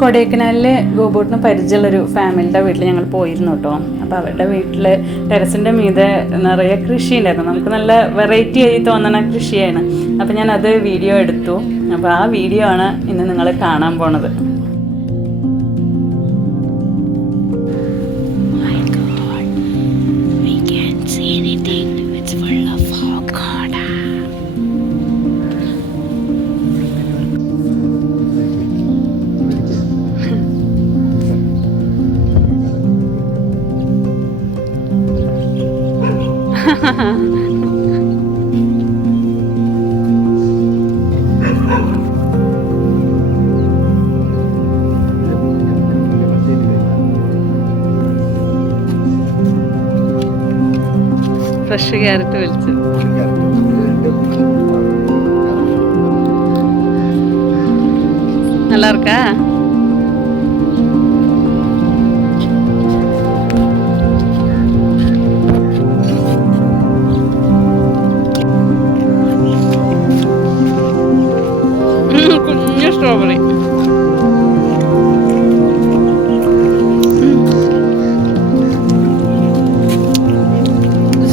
കൊടൈക്കനാലിൽ ഗോബോട്ടിന് പരിചയമുള്ളൊരു ഫാമിലിയുടെ വീട്ടിൽ ഞങ്ങൾ പോയിരുന്നു കേട്ടോ. അപ്പോൾ അവരുടെ വീട്ടിൽ ടെറസിൻ്റെ മീതെ നിറയെ കൃഷി ഉണ്ടായിരുന്നു. നമുക്ക് നല്ല വെറൈറ്റി ആയി തോന്നുന്ന കൃഷിയാണ്. അപ്പോൾ ഞാനത് വീഡിയോ എടുത്തു. അപ്പോൾ ആ വീഡിയോ ആണ് ഇന്ന് നിങ്ങൾ കാണാൻ പോണത്. ഫ്രഷ് ക്യാരറ്റ് വലിച്ചു. நல்லா இருக்கா? കുഞ്ഞു സ്ട്രോബെറി.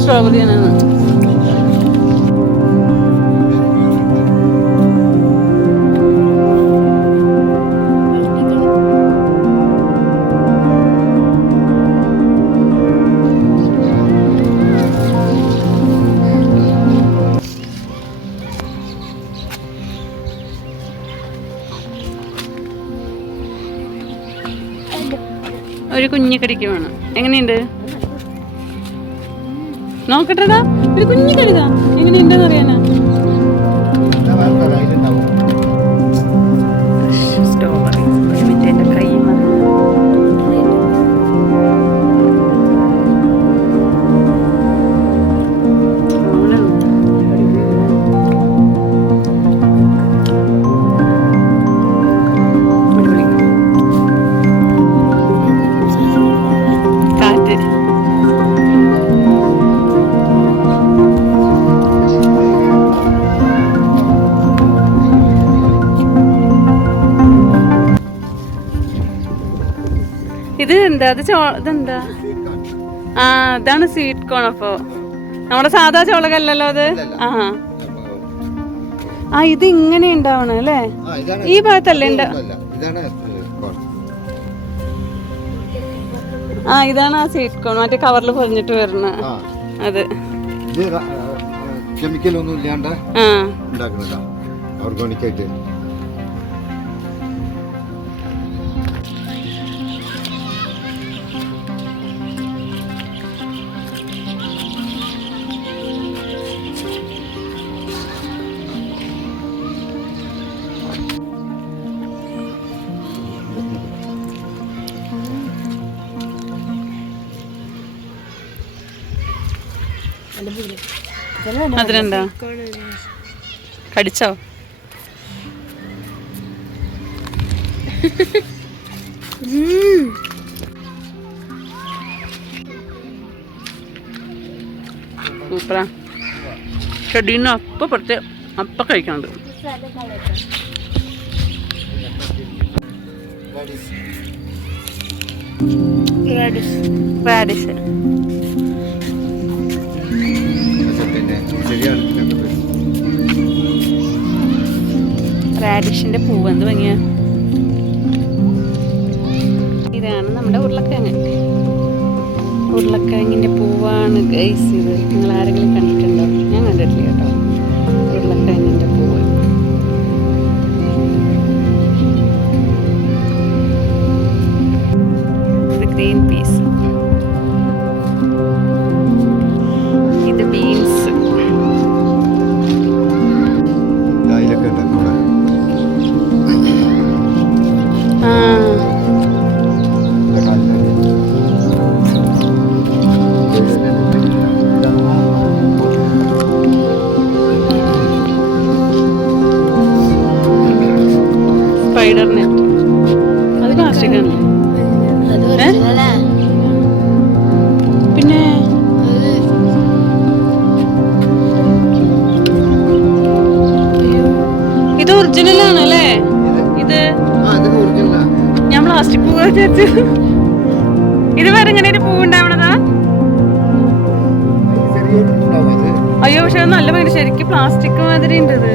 സ്ട്രോബെറിയാണ്. ഒരു കുഞ്ഞു കടിക്ക് വേണം. എങ്ങനെയുണ്ട് നോക്കട്ടെടാ. ഒരു കുഞ്ഞു കടിതാ. എങ്ങനെയുണ്ടെന്ന് അറിയാനാ. സ്ട്രോബെറി എൻ്റെ കൈ ഇത് എന്താ? ഇതെന്താ? ആ, ഇതാണ് സ്വീറ്റ് കോൺ. അപ്പോ നമ്മുടെ സാധാ ചോളകല്ലല്ലോ അത്. ആ ഇത് ഇങ്ങനെ ഉണ്ടാവണം അല്ലേ? ഈ ഭാഗത്തല്ലേ ആ ഇതാണ് ആ സ്വീറ്റ് കോൺ. മറ്റേ കവറിൽ പൊതിഞ്ഞിട്ട് വരുന്ന അത്. കെമിക്കൽ ഒന്നും ഇല്ലാണ്ട് ഉണ്ടാക്കുന്നതാ, ഓർഗാനിക് ആയിട്ട്. അതിനെന്താ കടിച്ചോ? സൂപ്പറാ. ചെടീന്ന് അപ്പം പുറത്ത് അപ്പം കഴിക്കണത്. റാഡിഷ്. റാഡിഷിന്റെ പൂവ് എന്ത് ഭംഗിയാ. ഇതാണ് നമ്മുടെ ഉരുളക്കിഴങ്ങിന്റെ പൂവാണ് ഗൈസ്. ഇത് നിങ്ങൾ ആരെങ്കിലും കണ്ടിട്ടുണ്ടോ? ഞാൻ കണ്ടിട്ടില്ല കേട്ടോ. ഉരുളക്കിഴങ്ങിന്റെ പൂവ്. ഇത് ഗ്രീൻ പീസ്. ഇത് ബീൻസ്. പ്ലാസ്റ്റിക് പൂവ് വിചാരിച്ചു. ഇത് വേറെ ഇങ്ങനെ ഒരു പൂവ് ഉണ്ടാവണതാ? അയ്യോ, പക്ഷെ നല്ല ഭയങ്കര ശരിക്കും പ്ലാസ്റ്റിക് മാതിരി ഉണ്ട് ഇത്.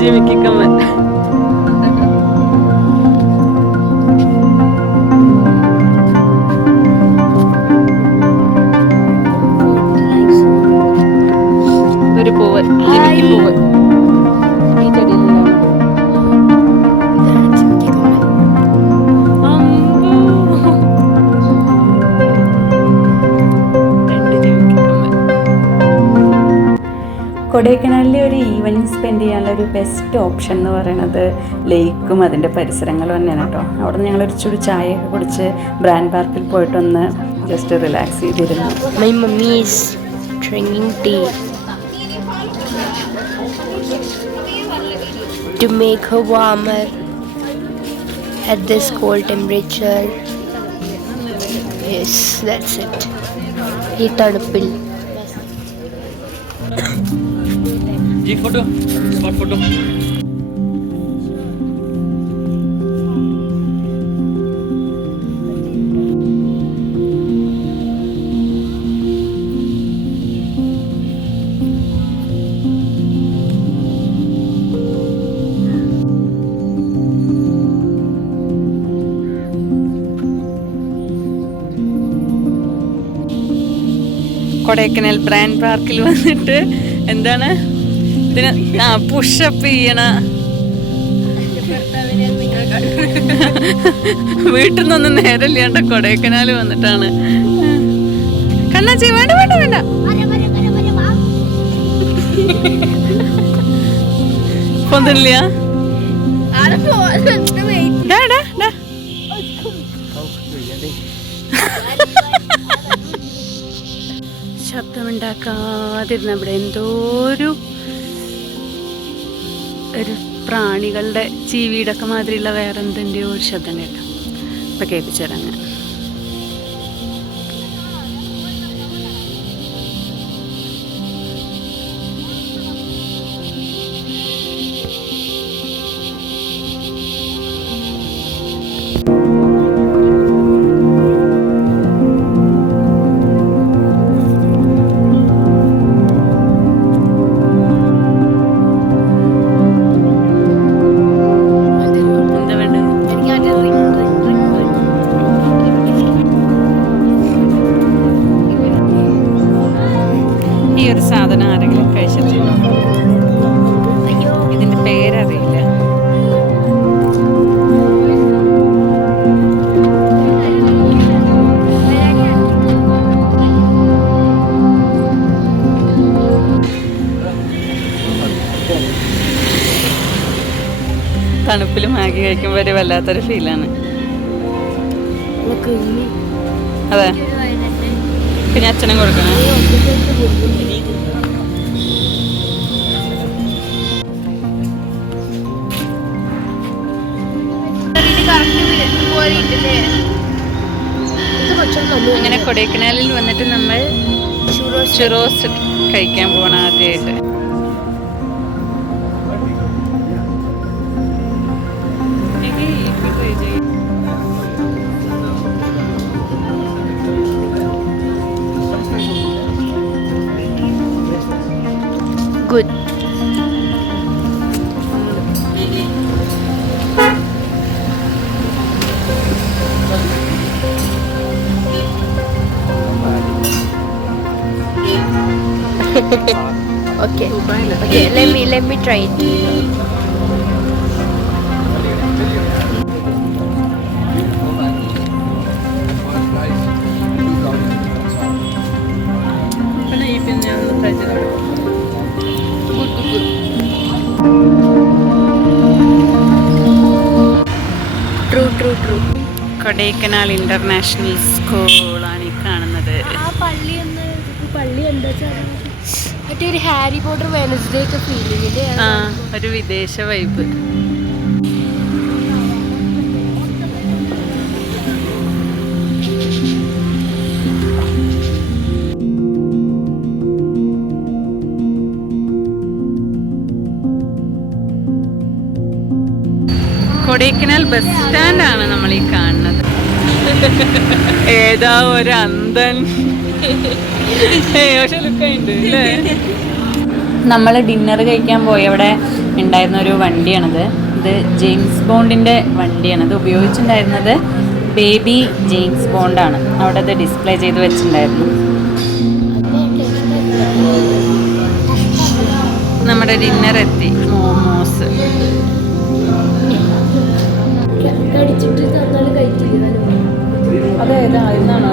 ജീവിക്കാൻ ഒരു പൂവ്, പൂവ് ഈ ചെടിയിലുണ്ടാവും. കൊടൈക്കനാലിലെ ഒരു ഈവനിങ് സ്പെൻഡ് ചെയ്യാനുള്ള ഒരു ബെസ്റ്റ് ഓപ്ഷൻ എന്ന് പറയുന്നത് ലേക്കും അതിൻ്റെ പരിസരങ്ങളും തന്നെയാണ് കേട്ടോ. അവിടെ നിന്ന് ഞങ്ങൾ ഒരു ചൂട് ചായയൊക്കെ കുടിച്ച് ബ്രാൻഡ് പാർക്കിൽ പോയിട്ടൊന്ന് ജസ്റ്റ് റിലാക്സ് ചെയ്തിരുന്നു. My mummy is drinking tea to make her warmer at this cold temperature. Yes, that's it. ഈ തണുപ്പിൽ जी photo spot photo Kodaikanal brand പാർക്കിൽ വന്നിട്ട് എന്താണ് ഇതിന് പുഷപ്പ് ചെയ്യണ, വീട്ടിൽ നിന്നൊന്നും നേരമില്ലാണ്ട് കൊടൈക്കനാൽ വന്നിട്ടാണ്. കണ്ണാച്ചി വേണ്ട വേണ്ട വേണ്ട, പൊന്നില്ല. ശബ്ദമുണ്ടാക്കാതിരുന്ന ഇവിടെ എന്തോ ഒരു പ്രാണികളുടെ ചീവീടൊക്കെ മാതിരിയുള്ള വേറെ എന്തിൻ്റെയോ ഒരു ശബ്ദം കേട്ടോ. ഇപ്പം കേൾപ്പിച്ചു തരാം ഞാൻ. സാധനം ആരെങ്കിലും കഴിച്ചിട്ടുണ്ടോ? ഇതിന്റെ പേരറിയില്ല. തണുപ്പിൽ മാഗി കഴിക്കുമ്പോൾ ഒരു വല്ലാത്തൊരു ഫീലാണ്. അതെ, പിന്നെ അച്ഛനും കൊടുക്കണം. അങ്ങനെ കൊടൈക്കനാലിൽ വന്നിട്ട് നമ്മൾ ചുറോസ് കഴിക്കാൻ പോകണം ആദ്യമായിട്ട്. good. Okay. Okay, let me try it. പിന്നെ ട്രൂ കൊടൈക്കനാൽ ഇന്റർനാഷണൽ സ്കൂളാണ് ഈ കാണുന്നത്. ആ പള്ളി എന്താ മറ്റേ ഒരു ഹാരി പോട്ടർ വെനസ്ഡേ ഒക്കെ ഫീലിംഗില് ആ ഒരു വിദേശ വൈബ്. കൊടൈക്കനാൽ ബസ് സ്റ്റാൻഡാണ് നമ്മൾ ഈ കാണുന്നത്. ഏതാ ഒരു അന്തൻ നമ്മൾ ഡിന്നർ കഴിക്കാൻ പോയി അവിടെ ഉണ്ടായിരുന്ന ഒരു വണ്ടിയാണിത്. ഇത് ജെയിംസ് ബോണ്ടിൻ്റെ വണ്ടിയാണ്. ഇത് ഉപയോഗിച്ചിട്ടുണ്ടായിരുന്നത് ബേബി ജെയിംസ് ബോണ്ടാണ്. അവിടെ അത് ഡിസ്പ്ലേ ചെയ്ത് വെച്ചിട്ടുണ്ടായിരുന്നു. നമ്മുടെ ഡിന്നർ എത്തി. മോമോസ് അതേതാ ഇന്നാണോ?